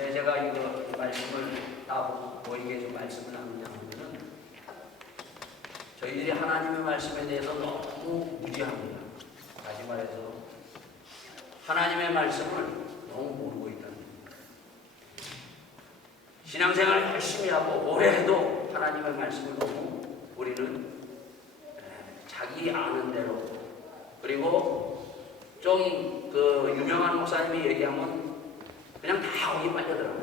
왜 제가 이거 말씀을 다 보이게 좀 말씀을 나누냐면은 저희들이 하나님의 말씀에 대해서 너무 무지합니다. 다시 말해서 하나님의 말씀을 너무 모르고 있다는 겁니다. 신앙생활을 열심히 하고 오래 해도 하나님의 말씀을 너무 우리는 자기 아는 대로, 그리고 좀 그 유명한 목사님이 얘기하면 그냥 다 거기 빨려들어요.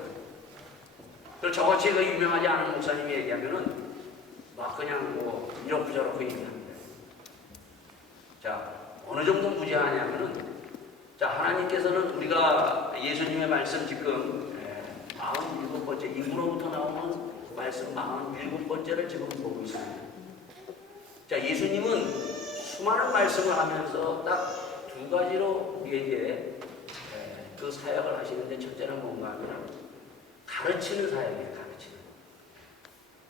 그리고 저같이 그 유명하지 않은 목사님이 얘기하면은 막 그냥 뭐 이럭저럭 그 얘기합니다. 자, 어느 정도 무지하냐면은, 자, 하나님께서는 우리가 예수님의 말씀 지금 47번째, 입으로부터 나오는 말씀 47번째를 지금 보고 있습니다. 자, 예수님은 수많은 말씀을 하면서 딱 두 가지로 우리에게 그 사역을 하시는데, 첫째는 뭔가 하면 가르치는 사역이에요. 가르치는.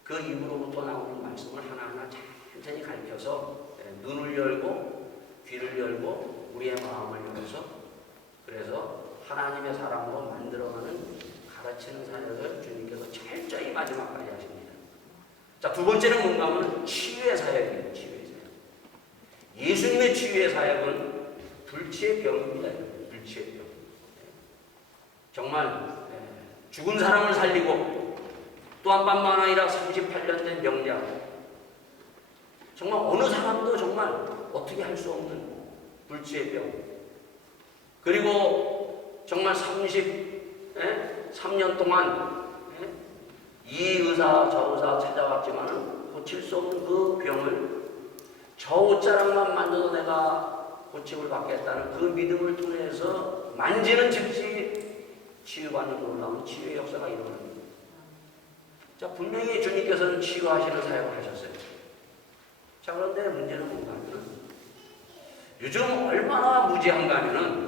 그 입으로부터 나오는 말씀을 하나하나 천천히 가르쳐서 눈을 열고 귀를 열고 우리의 마음을 열어서, 그래서 하나님의 사람으로 만들어가는 가르치는 사역을 주님께서 철저히 마지막까지 하십니다. 자, 두 번째는 뭔가 하면 치유의 사역이에요. 치유의 사역. 예수님의 치유의 사역은 불치의 병입니다. 불치의 병. 정말 죽은 사람을 살리고 또 한 번만 아니라 38년 된 병자, 정말 어느 사람도 정말 어떻게 할 수 없는 불치의 병, 그리고 정말 33년 동안 이 의사 저 의사 찾아왔지만 고칠 수 없는 그 병을 저 옷자락만 만져도 내가 고침을 받겠다는 그 믿음을 통해서 만지는 즉시 치유받는 놀라운 치유의 역사가 일어납니다. 자, 분명히 주님께서는 치유하시는 사역을 하셨어요. 자, 그런데 문제는 뭔가 하면 요즘 얼마나 무지한가 하면은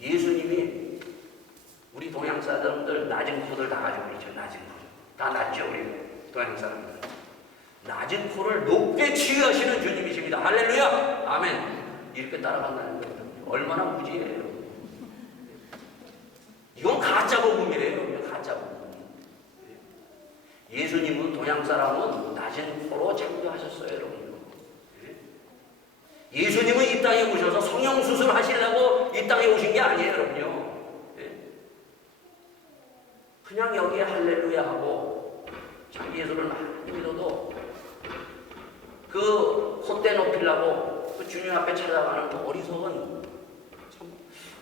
예수님이 우리 동양 사람들 낮은 코들 다 가지고 그렇죠. 낮은 코. 다 낮죠, 우리 동양 사람들. 낮은 코를 높게 치유하시는 주님이십니다. 할렐루야! 아멘. 이렇게 따라간다는 거예요. 얼마나 무지해요. 이건 가짜 복음이에요. 가짜 복음. 예수님은 동양 사람은 낮은 코로 창조하셨어요, 여러분. 예수님은 이 땅에 오셔서 성형수술 하시려고 이 땅에 오신 게 아니에요, 여러분요. 그냥 여기에 할렐루야 하고 자기 예수를 많이 믿어도 그 콧대 높이려고 그 주님 앞에 찾아가는 그 어리석은, 참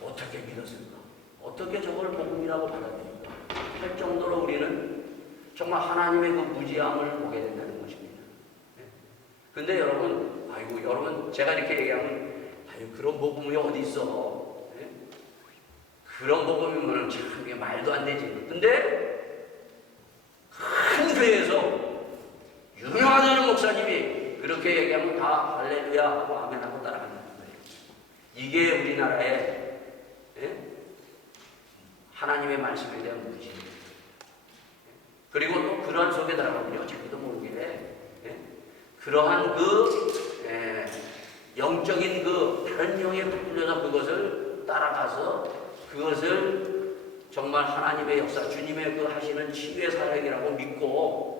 어떻게 믿었을까? 어떻게 저걸 복음이라고 받아들일까? 할 정도로 우리는 정말 하나님의 그 무지함을 보게 된다는 것입니다. 근데 여러분, 아이고, 여러분, 제가 이렇게 얘기하면, 아유, 그런 복음이 어디 있어? 그런 복음이면 참 이게 말도 안 되지. 근데 큰 교회에서 유명하다는 목사님이 그렇게 얘기하면 다 할렐루야 하고 아멘 하고 따라간다는 거예요. 이게 우리나라의 하나님의 말씀에 대한 무지입니다. 그리고 또 그러한 속에 들어가면요, 자기도 모르게 그러한 영적인 다른 영에 부풀려서 그것을 따라가서 그것을 정말 하나님의 역사, 주님의 하시는 치유의 사역이라고 믿고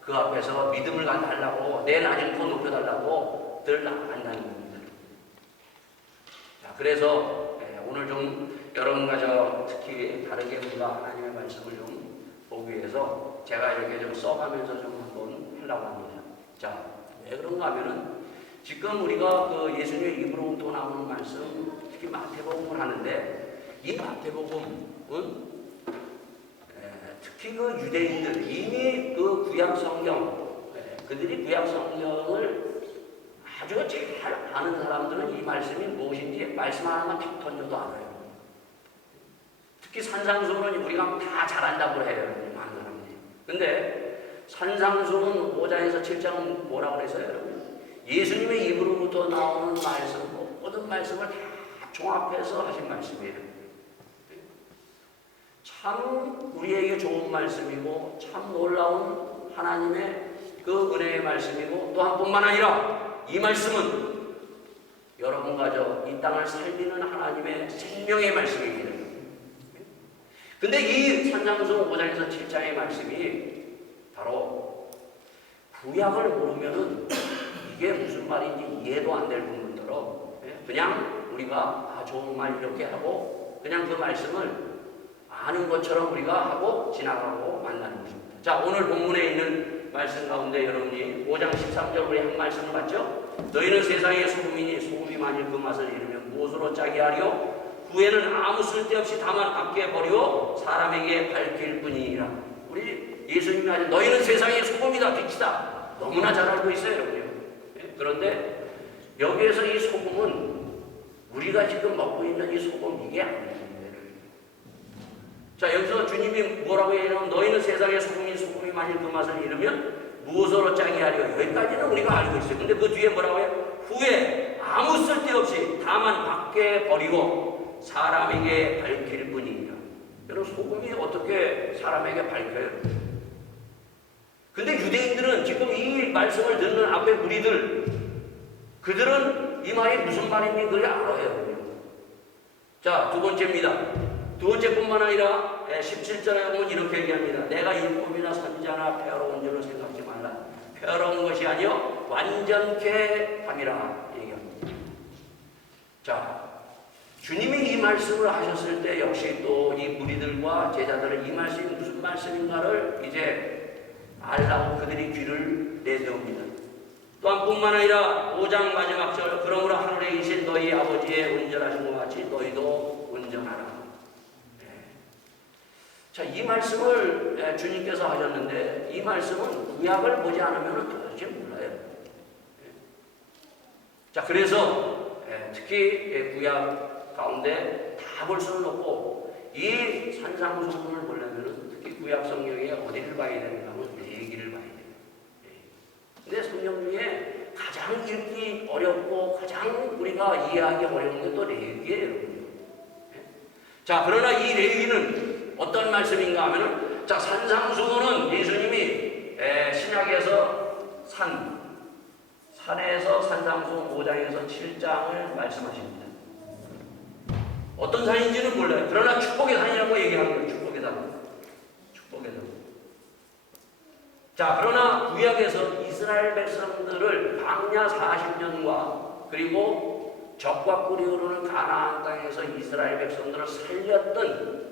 그 앞에서 믿음을 달라고, 내 낮은 코 높여달라고 늘 나간다는 겁니다. 자, 그래서 오늘 좀 여러분과 특히 다르게 우리가 하나님의 말씀을 좀 보기 위해서 제가 이렇게 좀 써가면서 좀 한번 하려고 합니다. 자, 왜 그런가 하면은 지금 우리가 그 예수님의 입으로부터 나오는 말씀, 특히 마태복음을 하는데, 이 마태복음은 특히 그 유대인들, 이미 그 구약 성경, 그들이 구약 성경을 아주 잘 아는 사람들은 이 말씀이 무엇인지 말씀 하나만 탁 던져도 알아요. 특히 산상수훈은 우리가 다 잘 안다고 해요, 많은 사람들이. 근데 산상수훈 5장에서 7장은 뭐라고 그랬어요, 여러분? 예수님의 입으로부터 나오는 말씀, 모든 말씀을 다 종합해서 하신 말씀이에요. 참 우리에게 좋은 말씀이고 참 놀라운 하나님의 그 은혜의 말씀이고, 또 한 뿐만 아니라 이 말씀은 여러분과 이 땅을 살리는 하나님의 생명의 말씀입니다. 근데 이 산상수훈 5장에서 7장의 말씀이 바로 구약을 모르면은 이게 무슨 말인지 이해도 안 될 뿐더러 그냥 우리가 좋은 말 이렇게 하고 그냥 그 말씀을 아는 것처럼 우리가 하고 지나가고 만나는 것입니다. 자, 오늘 본문에 있는 말씀 가운데 여러분이 5장 13절 우리 한 말씀을 봤죠? 너희는 세상의 소금이니 소금이 만일 그 맛을 잃으면 무엇으로 짜게 하려? 후에는 아무 쓸데없이 다만 밖에 버리고 사람에게 밝힐 뿐이니라. 우리 예수님이 하신 너희는 세상의 소금이다, 빛이다. 너무나 잘 알고 있어요, 여러분요. 그런데 여기에서 이 소금은 우리가 지금 먹고 있는 이 소금 이게 아닙니다. 자, 여기서 주님이 뭐라고 얘기하냐면 너희는 세상의 소금이 만일 그 맛을 잃으면 무엇으로 짜게 하려? 여기까지는 우리가 알고 있어요. 근데 그 뒤에 뭐라고 해요? 후에 아무 쓸데없이 다만 밖에 버리고 사람에게 밝힐 뿐이니라. 여러분, 소금이 어떻게 사람에게 밝혀요? 근데 유대인들은 지금 이 말씀을 듣는 앞에 무리들, 그들은 이 말이 무슨 말인지 그걸 알아요. 자, 두 번째입니다. 두 번째뿐만 아니라 17절에 보면 이렇게 얘기합니다. 내가 율법이나 선지자나 폐허로운 줄을 생각지 말라. 폐허로운 것이 아니요 완전케 함이라 얘기합니다. 자, 주님이 이 말씀을 하셨을 때 역시 또 이 무리들과 제자들은 이 말씀이 무슨 말씀인가를 이제 알라고 그들이 귀를 내세웁니다. 또한 뿐만 아니라 5장 마지막 절 그러므로 하늘에 계신 너희 아버지의 온전하신 것 같이 너희도 온전하라. 자, 이 말씀을 주님께서 하셨는데 이 말씀은 구약을 보지 않으면 도대체 몰라요. 자, 그래서 특히 구약 가운데 다 볼 수는 없고 이 산상수훈을 보려면 특히 구약 성경에 어디를 봐야 되는가 하면 레위기를 봐야 돼요. 근데 성경 중에 가장 읽기 어렵고 가장 우리가 이해하기 어려운 게 또 레위기예요. 자, 그러나 이 레위기는 어떤 말씀인가 하면은, 자, 산상수훈은 예수님이 신약에서 산에서 산상수훈 5장에서 7장을 말씀하십니다. 어떤 산인지는 몰라요. 그러나 축복의 산이라고 얘기하는 거예요. 축복의 산. 축복의 산. 자, 그러나 구약에서 이스라엘 백성들을 광야 40년과 그리고 적과 꿀이 흐르는 가나안 땅에서 이스라엘 백성들을 살렸던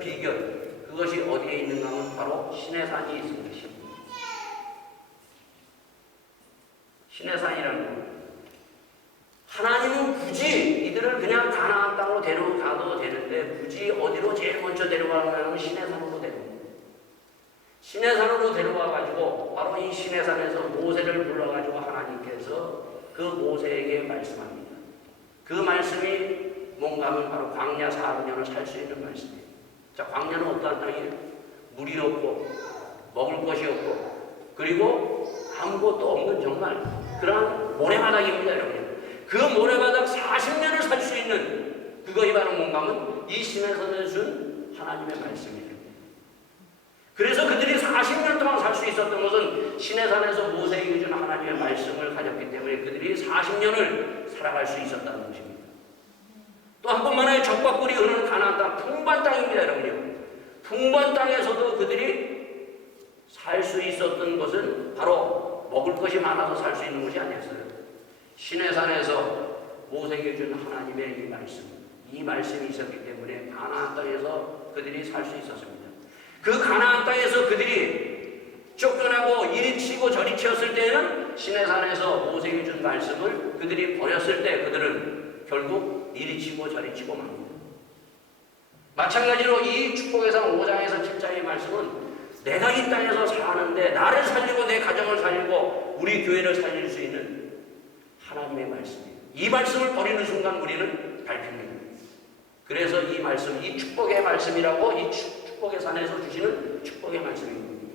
비결, 그것이 어디에 있는가 하면 바로 시내산이 있는 것입니다. 시내산이라는 건 하나님은 굳이 이들을 그냥 가나안 땅으로 데려가도 되는데 굳이 어디로 제일 먼저 데려가냐면 시내산으로 데려갑니다. 시내산으로 데려가가지고 바로 이 시내산에서 모세를 불러가지고 하나님께서 그 모세에게 말씀합니다. 그 말씀이 뭔가 하면 바로 광야 40년을 살 수 있는 말씀이에요. 자, 광야는 어떠한 땅이에요? 물이 없고 먹을 것이 없고 그리고 아무것도 없는 정말 그런 모래바닥입니다, 여러분. 그 모래바닥 40년을 살 수 있는 그것이 바로 뭔가 하면 이 시내산에서 준 하나님의 말씀이에요. 그래서 그들이 40년 동안 살 수 있었던 것은 시내산에서 모세에게 준 하나님의 말씀을 가졌기 때문에 그들이 40년을 살아갈 수 있었다는 것입니다. 또 한 번만 해 적과 꿀이 흐르는 가나안 땅, 풍부한 땅입니다, 여러분요. 풍부한 땅에서도 그들이 살 수 있었던 것은 바로 먹을 것이 많아서 살 수 있는 것이 아니었어요. 시내산에서 모세에게 준 하나님의 이 말씀이 있었기 때문에 가나안 땅에서 그들이 살 수 있었습니다. 그 가나안 땅에서 그들이 쫓겨나고 이리 치고 저리 치었을 때에는 시내산에서 모세에게 준 말씀을 그들이 버렸을 때 그들은 결국 이리 치고 저리 치고 맙니다. 마찬가지로 이 축복의 산 5장에서 7장의 말씀은 내가 이 땅에서 사는데 나를 살리고 내 가정을 살리고 우리 교회를 살릴 수 있는 하나님의 말씀이에요. 이 말씀을 버리는 순간 우리는 밟힙니다. 그래서 이 말씀, 이 축복의 말씀이라고 이 축복의 산에서 주시는 축복의 말씀입니다.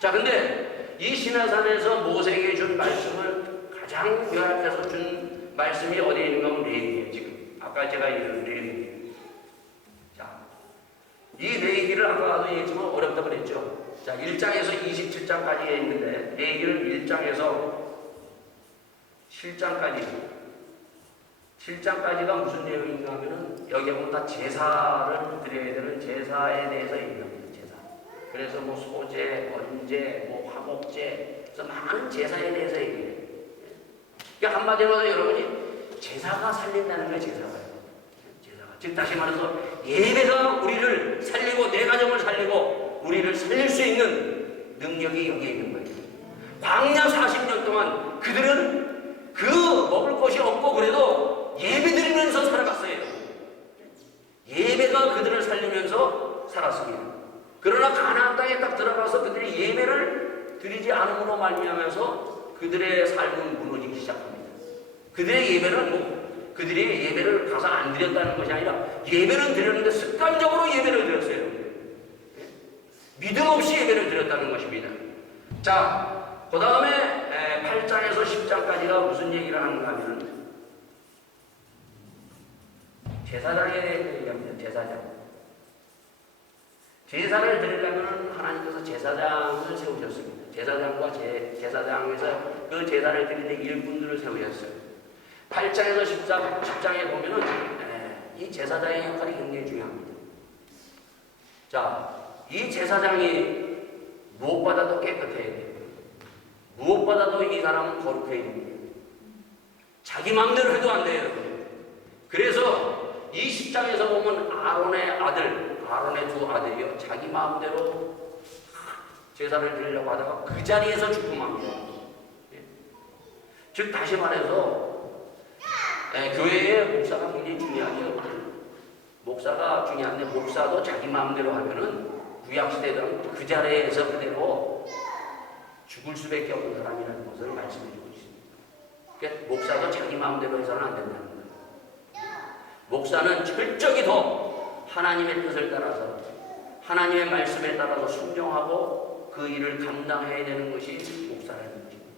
자, 근데 이 시내산에서 모세에게 준 말씀을 가장 요약해서 준 말씀이 어디에 있는가 하면 레위기예요. 지금 아까 제가 얘기한 레위기. 자, 이 레위기를 아까도 얘기했지만 어렵다고 그랬죠. 자, 1장에서 27장까지 있는데 레위기를 1장에서 7장까지 7장까지가 무슨 내용인가 하면은 여기 보면 다 제사를 드려야 되는 제사에 대해서 얘기합니다. 제사. 그래서 뭐 소제, 번제, 뭐 화목제, 그래서 많은 제사에 대해서 얘기해요. 그러니까 한마디로 여러분이 제사가 살린다는 거예요. 제사가요. 제사가. 즉 다시 말해서 예배가 우리를 살리고 내 가정을 살리고 우리를 살릴 수 있는 능력이 여기에 있는 거예요. 광야 40년 동안 그들은 그 먹을 것이 없고 그래도 예배드리면서 살아갔어요. 예배가 그들을 살리면서 살았습니다. 그러나 가나안 땅에 딱 들어가서 그들이 예배를 드리지 않음으로 말미암아서 그들의 삶은 무너지기 시작합니다. 그들의 예배는 그들이 예배를 가서 안 드렸다는 것이 아니라 예배는 드렸는데 습관적으로 예배를 드렸어요. 믿음 없이 예배를 드렸다는 것입니다. 자, 그 다음에 8장에서 10장까지가 무슨 얘기를 하는가 하면 제사장에 대해 얘기합니다. 제사장. 제사를 드리려면 하나님께서 제사장을 세우셨습니다. 제사장과 제사장에서 그 제사를 드리는 일꾼들을 세우셨어요. 8장에서 10장에 보면은 이 제사장의 역할이 굉장히 중요합니다. 자, 이 제사장이 무엇보다도 깨끗해야 돼요. 무엇보다도 이 사람은 거룩해야 됩니다. 자기 마음대로 해도 안 돼요, 여러분. 그래서 이 10장에서 보면 아론의 두 아들이요, 자기 마음대로 제사를 드리려고 하다가 그 자리에서 죽음합니다. 즉 다시 말해서 교회의 목사가 굉장히 중요하죠. 목사가 중요한데 목사도 자기 마음대로 하면은 구약시대에는 그 자리에서 그대로 죽을 수밖에 없는 사람이라는 것을 말씀해주고 있습니다. 그러니까 목사도 자기 마음대로 해서는 안 된다는 거예요. 목사는 철저히 더 하나님의 뜻을 따라서 하나님의 말씀에 따라서 순종하고 그 일을 감당해야 되는 것이 목사라는 것입니다.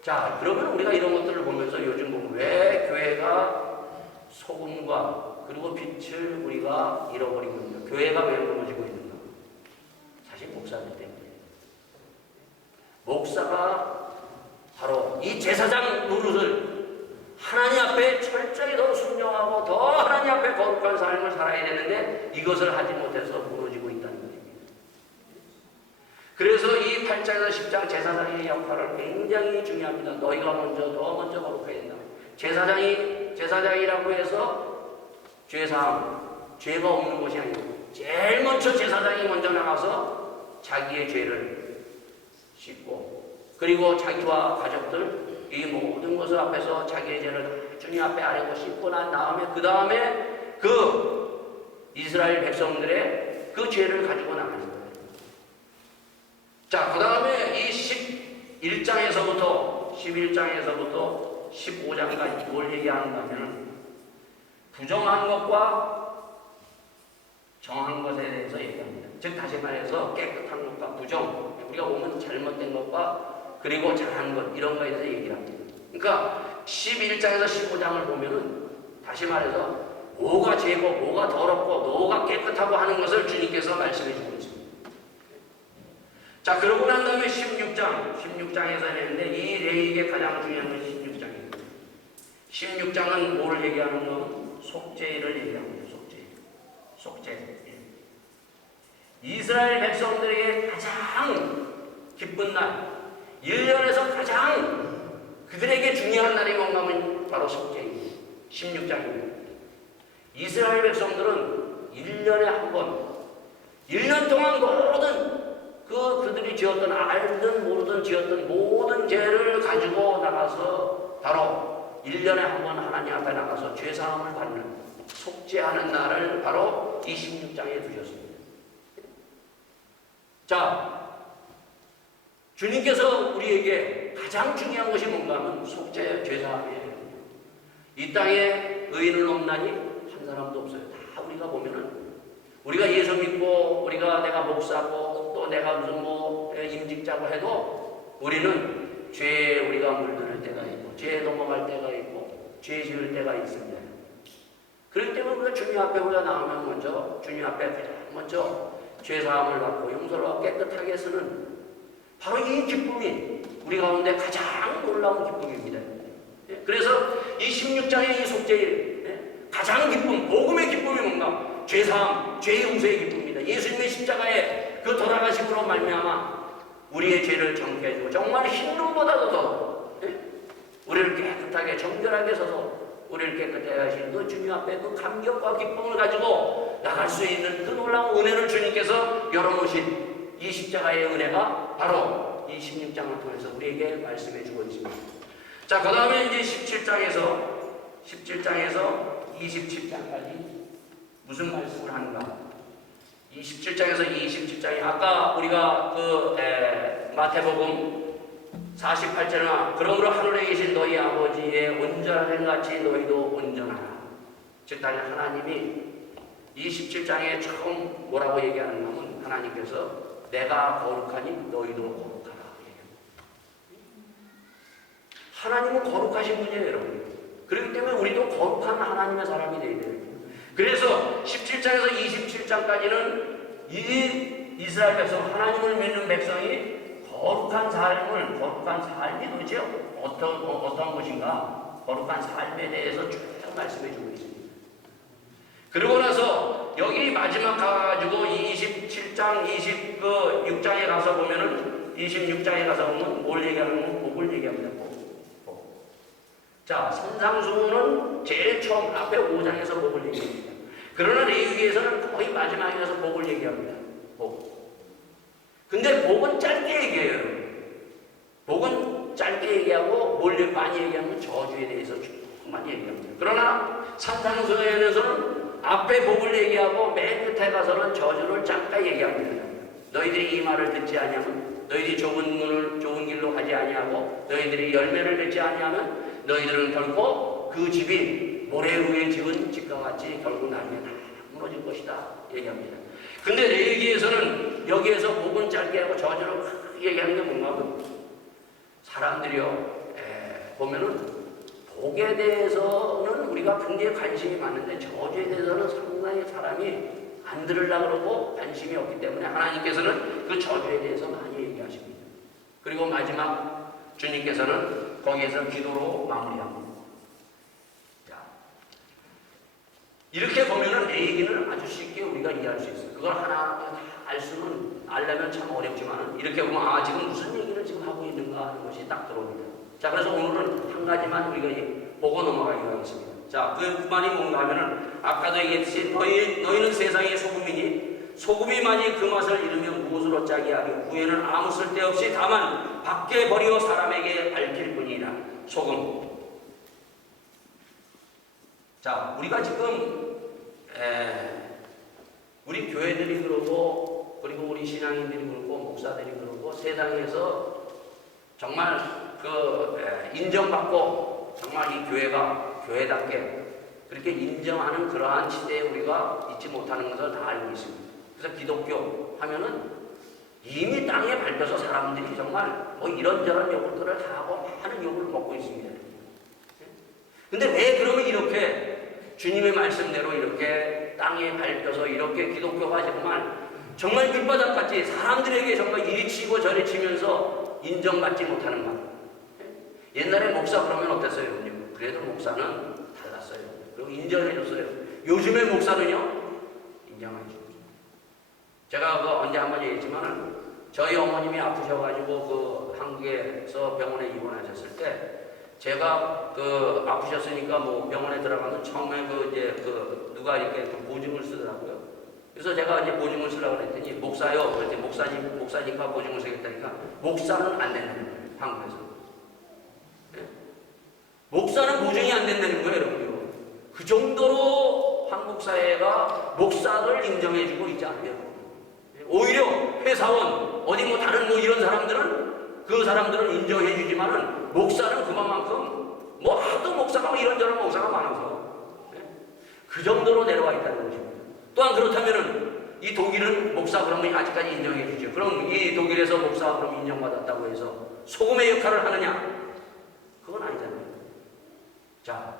자, 그러면 우리가 이런 것들을 보면서 요즘 보면 왜 교회가 소금과 그리고 빛을 우리가 잃어버리고 있는가? 교회가 왜 무너지고 있는가? 사실 목사들 때문에. 목사가 바로 이 제사장 노릇을 하나님 앞에 철저히 더 순종하고 더 하나님 앞에 거룩한 삶을 살아야 되는데 이것을 하지 못해서 무너지고 있다는 것입니다. 그래서 이 8장에서 10장 제사장의 역할을 굉장히 중요합니다. 너희가 더 먼저 거룩해야 된다. 제사장이라고 해서 죄가 없는 것이 아니고 제일 먼저 제사장이 먼저 나가서 자기의 죄를 씻고 그리고 자기와 가족들 이 모든 것을 앞에서 자기의 죄를 주님 앞에 아뢰고 씻고 난 다음에 그 다음에 그 이스라엘 백성들의 그 죄를 가지고 나가는 거예요. 자, 그 다음에 이 11장에서부터 15장까지 뭘 얘기하는가 하면 부정한 것과 정한 것에 대해서 얘기합니다. 즉 다시 말해서 깨끗한 것과 부정, 우리가 보면 잘못된 것과 그리고 잘한 것 이런 거에 대해서 얘기를 합니다. 그러니까 11장에서 15장을 보면은 다시 말해서 뭐가 죄고 뭐가 더럽고 뭐가 깨끗하고 하는 것을 주님께서 말씀해 주고 있습니다. 자, 그러고 난 다음에 16장에서 했는데 이 레위기에 가장 중요한 것이 16장입니다. 16장은 뭘 얘기하는 건 속죄를 얘기합니다. 속죄. 이스라엘 백성들에게 가장 기쁜 날, 1년에서 가장 그들에게 중요한 날이 뭔가 하면 바로 속죄입니다. 16장입니다. 이스라엘 백성들은 1년에 한 번, 1년 동안 모든 그들이 지었던 알든 모르든 지었던 모든 죄를 가지고 나가서 바로 1년에 한 번 하나님 앞에 나가서 죄사함을 받는 속죄하는 날을 바로 이 16장에 두셨습니다. 자, 주님께서 우리에게 가장 중요한 것이 뭔가 하면 속죄, 죄사함이에요. 이 땅에 의인은 없나니 한 사람도 없어요. 다 우리가 보면은 우리가 예수 믿고 내가 목사고 또 내가 무슨 임직자고 해도 우리는 죄에 우리가 물들 때가 있고 죄에 넘어갈 때가 있고 죄 지을 때가 있습니다. 그렇기 때문에 우리가 주님 앞에 우리가 나오면 주님 앞에 먼저 죄사함을 받고 용서를 받고 깨끗하게 쓰는 바로 이 기쁨이 우리 가운데 가장 놀라운 기쁨입니다. 그래서 이 16장의 이 제일 가장 기쁨, 복음의 기쁨이 뭔가? 죄사함, 죄 용서의 기쁨입니다. 예수님의 십자가에 그 돌아가심으로 말미암아 우리의 죄를 정케 해주고 정말 흰눈보다도 더 우리를 깨끗하게 정결하게 서서 우리를 깨끗하게 하신 그 주님 앞에 그 감격과 기쁨을 가지고 나갈 수 있는 그 놀라운 은혜를 주님께서 열어놓으신 이 십자가의 은혜가 바로 이 16장을 통해서 우리에게 말씀해 주고 있습니다. 자, 그 다음에 이제 17장에서 27장까지 무슨 말씀을 하는가? 이 17장에서 27장이 아까 우리가 그 마태복음 48절은 그러므로 하늘에 계신 너희 아버지의 온전한 같이 너희도 온전하라. 즉 다른 하나님이 이 17장에 처음 뭐라고 얘기하는 것은 하나님께서 내가 거룩하니 너희도 거룩하라. 하나님은 거룩하신 분이에요, 여러분. 그렇기 때문에 우리도 거룩한 하나님의 사람이 되어야 돼요. 그래서 17장에서 27장까지는 이 이스라엘 백성, 하나님을 믿는 백성이 거룩한 삶이 도대체 어떤 것인가? 거룩한 삶에 대해서 쭉 말씀해 주고 있습니다. 그러고 나서 여기 마지막 가가지고 27장, 26장에 가서 보면은 26장에 가서 보면 뭘 얘기하면 복을 얘기합니다. 복. 자, 산상수훈은 제일 처음 앞에 5장에서 복을 얘기합니다. 그러나 레위기에서는 거의 마지막에 가서 복을 얘기합니다. 복. 근데 복은 짧게 얘기해요. 복은 짧게 얘기하고 뭘 많이 얘기하면 저주에 대해서 많이 얘기합니다. 그러나 산상수훈에서는 앞에 복을 얘기하고 맨 끝에 가서는 저주를 잠깐 얘기합니다. 너희들이 이 말을 듣지 아니하면, 너희들이 좋은 길로 가지 아니하고, 너희들이 열매를 맺지 아니하면 너희들은 결코 그 집이 모래 위에 지은 집과 같이 결국 나중에 다 무너질 것이다 얘기합니다. 근데 레위기에서는 여기에서 복은 짧게 하고 저주를 크게 얘기하는 게 뭔가 하면 사람들이요 보면은 복에 대해서는 우리가 굉장히 관심이 많은데 저주에 대해서는 상당히 사람이 안 들으려고 그러고 관심이 없기 때문에 하나님께서는 그 저주에 대해서 많이 얘기하십니다. 그리고 마지막 주님께서는 거기에서 기도로 마무리합니다. 자, 이렇게 보면은 내 얘기는 아주 쉽게 우리가 이해할 수 있어요. 그걸 하나 알려면 참 어렵지만 이렇게 보면 지금 무슨 얘기를 지금 하고 있는가 하는 것이 딱 들어옵니다. 자, 그래서 오늘은 한 가지만 우리가 보고 넘어가기로 하겠습니다. 자, 그 말이 뭔가 하면은 아까도 얘기했듯이 너희는 세상의 소금이니 소금이 만일 그 맛을 잃으면 무엇으로 짜게 하며 후에는 아무 쓸데없이 다만 밖에 버리어 사람에게 밝힐 뿐이라. 소금. 자, 우리가 지금 우리 교회들이 그러고 그리고 우리 신앙인들이 그러고 목사들이 그러고 세상에서 정말 인정받고 정말 이 교회가 교회답게 그렇게 인정하는 그러한 시대에 우리가 있지 못하는 것을 다 알고 있습니다. 그래서 기독교 하면은 이미 땅에 밟혀서 사람들이 정말 뭐 이런저런 욕들을 다 하고 많은 욕을 먹고 있습니다. 근데 왜 그러면 이렇게 주님의 말씀대로 이렇게 땅에 밟혀서 이렇게 기독교가 정말 밑바닥같이 사람들에게 정말 이리 치고 저리 치면서 인정받지 못하는 것. 옛날에 목사 그러면 어땠어요? 그래도 목사는 달랐어요. 그리고 인정해줬어요. 요즘의 목사는요, 인정하죠. 제가 언제 한번 얘기했지만은 저희 어머님이 아프셔가지고 그 한국에서 병원에 입원하셨을 때 제가 아프셨으니까 뭐 병원에 들어가서 처음에 누가 이렇게 보증을 쓰더라고요. 그래서 제가 이제 보증을 쓰려고 했더니 목사요. 그랬더니 목사니까 보증을 쓰겠다니까 목사는 안 된다는 거예요. 한국에서. 네? 목사는 보증이 안 된다는 거예요, 여러분요. 그 정도로 한국 사회가 목사를 인정해주고 있지 않아요. 오히려 회사원, 어디 뭐 다른 뭐 이런 사람들은 그 사람들은 인정해주지만은 목사는 그만큼 뭐 하도 목사가 뭐 이런저런 목사가 많아서 그 정도로 내려와 있다는 것입니다. 또한 그렇다면은 이 독일은 목사 그러면 아직까지 인정해주죠. 그럼 이 독일에서 목사 그럼 인정받았다고 해서 소금의 역할을 하느냐? 그건 아니잖아요. 자,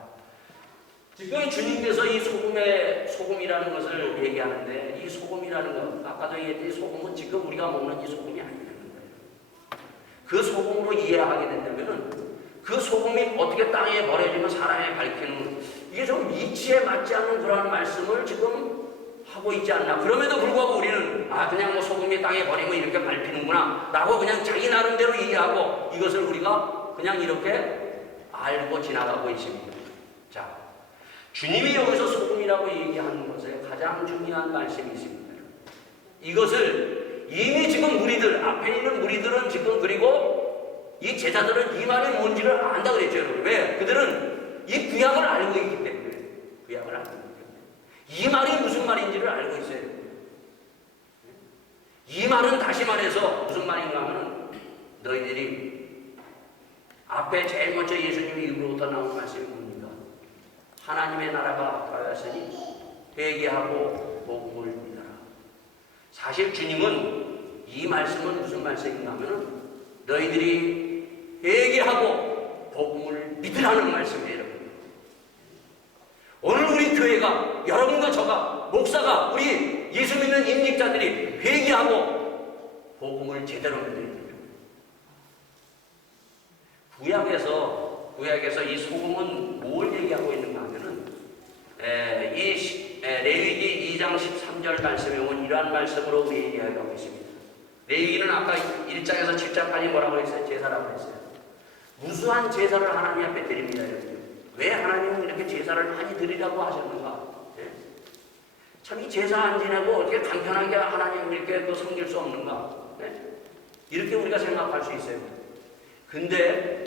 지금 주님께서 이 소금이라는 것을 얘기하는데 이 소금이라는 것, 아까도 얘기했듯이 소금은 지금 우리가 먹는 이 소금이 아니라는 거예요. 그 소금으로 이해하게 된다면은 그 소금이 어떻게 땅에 버려지면 사람에 밝히는 이게 이치에 맞지 않는 그러한 말씀을 지금 하고 있지 않나. 그럼에도 불구하고 우리는 그냥 뭐 소금이 땅에 버리면 이렇게 밟히는구나 라고 그냥 자기 나름대로 이해하고 이것을 우리가 그냥 이렇게 알고 지나가고 있습니다. 자, 주님이 여기서 소금이라고 얘기하는 것에 가장 중요한 말씀이 있습니다. 이것을 이미 지금 무리들, 앞에 있는 무리들은 지금, 그리고 이 제자들은 이 말이 뭔지를 안다 그랬죠, 여러분. 왜? 그들은 이 구약을 알고 있기 때문에. 구약을 알고 있기 때문에. 이 말이 무슨 말인지를 알고 있어요. 이 말은 다시 말해서 무슨 말인가 하면, 너희들이 앞에 제일 먼저 예수님의 입으로부터 나온 말씀이 뭡니까? 하나님의 나라가 가까이왔으니 회개하고 복음을 믿어라. 사실 주님은 이 말씀은 무슨 말씀인가 하면 너희들이 회개하고 복음을 믿으라는 말씀이에요. 여러분. 오늘 우리 교회가, 여러분과 저가, 목사가, 우리 예수 믿는 임직자들이 회개하고 복음을 제대로 믿어야 돼요. 구약에서 이 소금은 뭘 얘기하고 있는가 하면은 레위기 2장 13절 말씀에 온 이러한 말씀으로 우리 얘기하고 있습니다. 레위기는 아까 1장에서 7장까지 뭐라고 했어요? 제사라고 했어요. 무수한 제사를 하나님 앞에 드립니다. 여러분. 왜 하나님은 이렇게 제사를 많이 드리라고 하셨는가? 참 이 제사 안 지내고 어떻게 간편하게 하나님을 이렇게 섬길 수 없는가? 이렇게 우리가 생각할 수 있어요. 근데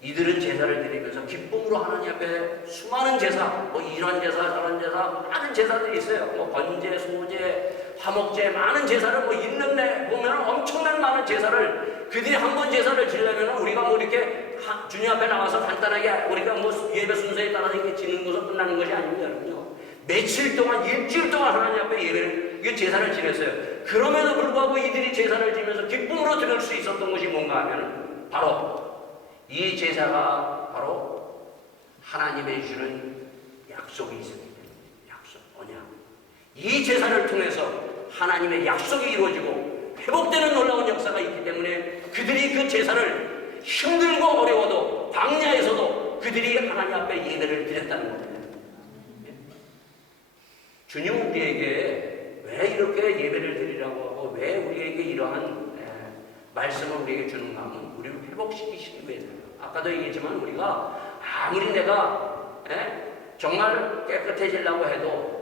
이들은 제사를 드리면서 기쁨으로 하나님 앞에 수많은 제사, 뭐 이런 제사, 저런 제사, 많은 제사들이 있어요. 뭐 번제, 소제, 화목제, 많은 제사를 뭐 있는 데 보면 엄청난 많은 제사를 그들이 한 번 제사를 지려면 우리가 뭐 이렇게 주님 앞에 나와서 간단하게 우리가 뭐 예배 순서에 따라서 이렇게 지는 것은 끝나는 것이 아닙니다, 여러분요. 며칠 동안, 일주일 동안 하나님 앞에 예배를, 제사를 지냈어요. 그럼에도 불구하고 이들이 제사를 지면서 기쁨으로 드릴 수 있었던 것이 뭔가 하면 바로 이 제사가 바로 하나님의 주는 약속이 있습니다. 약속, 언약. 이 제사를 통해서 하나님의 약속이 이루어지고 회복되는 놀라운 역사가 있기 때문에 그들이 그 제사를 힘들고 어려워도 광야에서도 그들이 하나님 앞에 예배를 드렸다는 겁니다. 주님은 우리에게 왜 이렇게 예배를 드리라고 하고 왜 우리에게 이러한 말씀을 우리에게 주는가 하면 우리를 회복시키시기 위해서요. 아까도 얘기했지만 우리가 아무리 내가 정말 깨끗해지려고 해도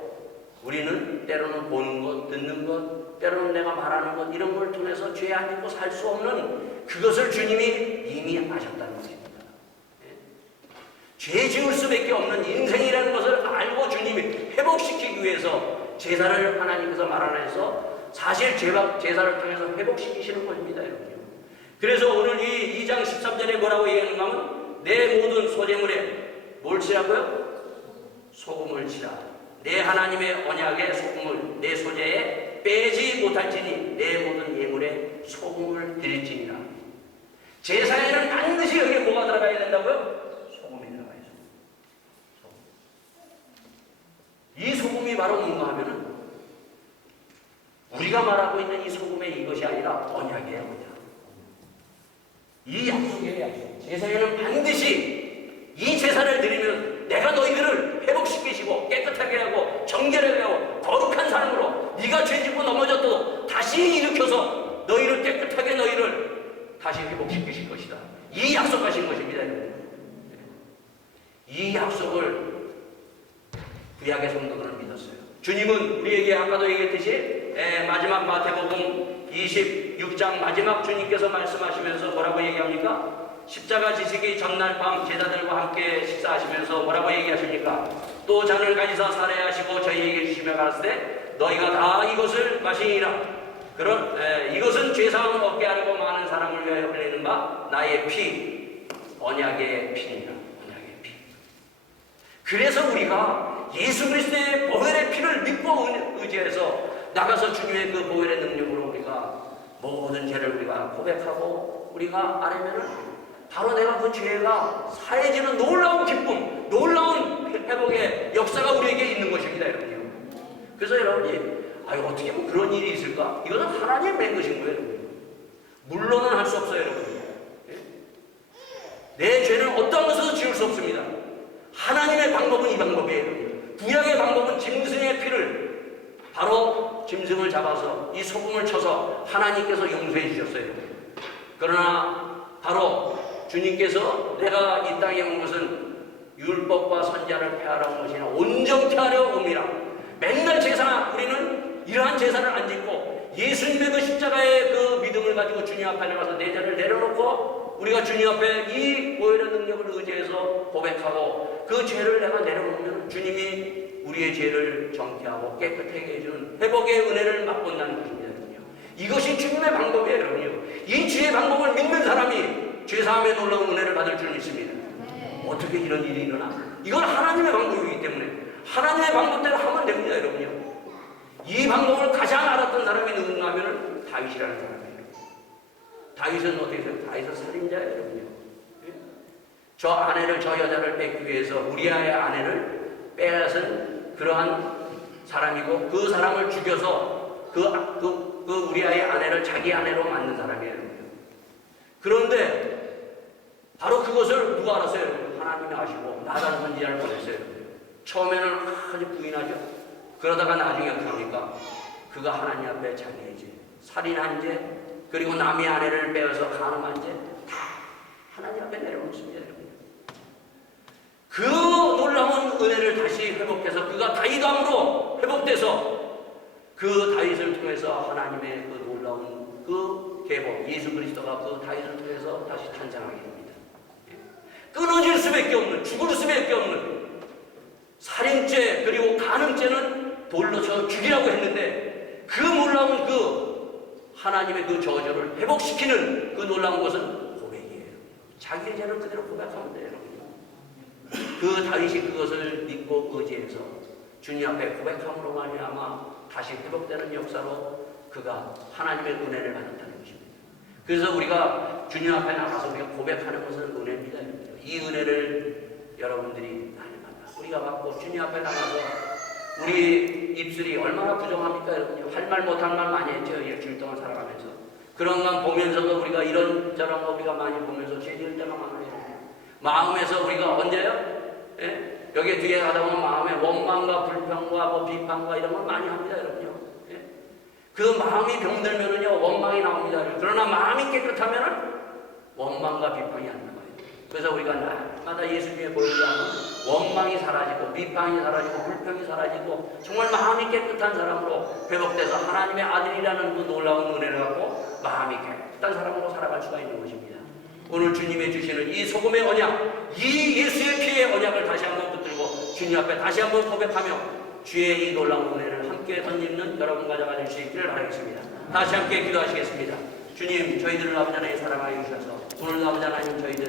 우리는 때로는 보는 것, 듣는 것, 때로는 내가 말하는 것 이런 걸 통해서 죄 안 짓고 살 수 없는 그것을 주님이 이미 아셨다는 것입니다. 죄 지을 수밖에 없는 인생이라는 것을 알고 주님이 회복시키기 위해서 제사를 하나님께서 마련해서 사실 제사를 통해서 회복시키시는 것입니다. 여러분요. 그래서 오늘 이 2장 13절에 뭐라고 얘기하는가 하면 내 모든 소재물에 뭘 치라고요? 소금을 치라. 내 하나님의 언약의 소금을 내 소재에 빼지 못할지니 내 모든 예물에 소금을 드릴지니라. 제사에는 반드시 여기 뭐가 들어가야 된다고요? 소금이 들어가야죠. 소금. 이 소금이 바로 뭔가 하면은 우리가 말하고 있는 이 소금의 이것이 아니라 언약이에요. 언약. 이 약속이에요. 약속. 제사에는 반드시 이 제사를 드리면 내가 너희들을 회복시키시고 깨끗하게 하고 정결하게 하고 거룩한 사람으로 네가 죄짓고 넘어졌도 다시 일으켜서 너희를 깨끗하게 너희를 다시 회복시키실 것이다. 이 약속하신 것입니다. 이 약속을 구약의 성도들은 믿었어요. 주님은 우리에게 아까도 얘기했듯이 마지막 마태복음 26장 마지막 주님께서 말씀하시면서 뭐라고 얘기합니까? 십자가 지시기 전날 밤 제자들과 함께 식사하시면서 뭐라고 얘기하십니까? 또 잔을 가지사 살해하시고 저희에게 주시며 가라사대 너희가 다 이것을 마시니라. 이것은 죄사함 없게 하려고 많은 사람을 위하여 흘리는 바 나의 피, 언약의 피니라. 언약의 피. 그래서 우리가 예수 그리스도의 보혈의 피를 믿고 의지해서 나가서 주님의 그 보혈의 능력으로 우리가 모든 죄를 우리가 고백하고 우리가 아뢰면은 바로 내가 그 죄가 사해지는 놀라운 기쁨, 놀라운 회복의 역사가 우리에게 있는 것입니다, 여러분요. 그래서 여러분이 어떻게 뭐 그런 일이 있을까? 이것은 하나님의 맹 것인 거예요, 여러분. 물론은 할 수 없어요, 여러분. 내 죄는 어떤 것에도 지울 수 없습니다. 하나님의 방법은 이 방법이에요. 구약의 방법은 짐승의 피를 바로 짐승을 잡아서 이 소금을 쳐서 하나님께서 용서해 주셨어요. 그러나 바로 주님께서 내가 이 땅에 온 것은 율법과 선지자를 폐하라는 것이나 온전케 하려 옵니다. 맨날 제사, 우리는 이러한 제사를 안 짓고 예수님의 그 십자가의 그 믿음을 가지고 주님 앞에 나가서 내 자를 내려놓고 우리가 주님 앞에 이 보혈의 능력을 의지해서 고백하고 그 죄를 내가 내려놓으면 주님이 우리의 죄를 정케하고 깨끗하게 해주는 회복의 은혜를 맛본다는 것입니다. 이것이 주님의 방법이에요. 여러분요. 이 주의 방법을 믿는 사람이 죄사함에 놀라운 은혜를 받을 줄 믿습니다. 어떻게 이런 일이 일어나? 이건 하나님의 방법이기 때문에 하나님의 방법대로 하면 됩니다. 여러분요. 이 방법을 가장 알았던 사람이 누군가 하면 다윗이라는 사람이에요. 다윗은 어떻게 해요? 다윗은 살인자예요. 여러분요. 저 아내를, 저 여자를 뺏기 위해서 우리아의 아내를 빼앗은 그러한 사람이고 그 사람을 죽여서 그 우리아의 아내를 자기 아내로 만든 사람이에요. 그런데 바로 그것을 누가 알았어요? 하나님이 아시고 나단 선지자를 보냈어요. 처음에는 아주 부인하죠. 그러다가 나중에 어떻게 합니까? 그가 하나님 앞에 자기의 죄, 살인한 죄, 그리고 남의 아내를 빼어서 간음한 죄 다 하나님 앞에 내려놓습니다. 그 놀라운 은혜를 다시 회복해서 그가 다윗왕으로 회복돼서 그 다윗을 통해서 하나님의 그 놀라운 그 계보 예수 그리스도가 그 다윗을 통해서 다시 탄생하게 됩니다. 끊어질 수밖에 없는, 죽을 수밖에 없는 살인죄 그리고 간음죄는 돌로 쳐 죽이라고 했는데 그 놀라운 그 하나님의 그 저주를 회복시키는 그 놀라운 것은 고백이에요. 자기의 죄를 그대로 고백하면 돼요. 그 다윗이 그것을 믿고 의지해서 주님 앞에 고백함으로 말미암아 다시 회복되는 역사로 그가 하나님의 은혜를 받았다는 것입니다. 그래서 우리가 주님 앞에 나가서 우리가 고백하는 것은 은혜입니다. 이 은혜를 여러분들이 많이 받아 우리가 받고 주님 앞에 나가서 우리 입술이 얼마나 부정합니까? 여러분 할 말 못할 말 많이 했죠. 일주일 동안 살아가면서 그런 건 보면서도 우리가 이런저런 거 우리가 많이 보면서 죄 지을 때가 많아요. 마음에서 우리가 언제요? 예? 여기 뒤에 가다 보면 마음에 원망과 불평과 뭐 비판과 이런 걸 많이 합니다. 여러분요. 예? 그 마음이 병들면은요 원망이 나옵니다. 그러나 마음이 깨끗하면은 원망과 비판이 안 나와요. 그래서 우리가 날마다 예수님의 보혈을 하면 원망이 사라지고 비판이 사라지고 불평이 사라지고 정말 마음이 깨끗한 사람으로 회복돼서 하나님의 아들이라는 그 놀라운 은혜를 갖고 마음이 깨끗한 사람으로 살아갈 수가 있는 것입니다. 오늘 주님이 주시는 이 소금의 언약, 이 예수의 피의 언약을 다시 한번 붙들고 주님 앞에 다시 한번 고백하며 주의 이 놀라운 은혜를 함께 덧입는 여러분과 가질 수 있기를 바라겠습니다. 다시 함께 기도하시겠습니다. 주님, 저희들을 아버지 하나님 사랑하여 주셔서 오늘 아버지 하나님 저희들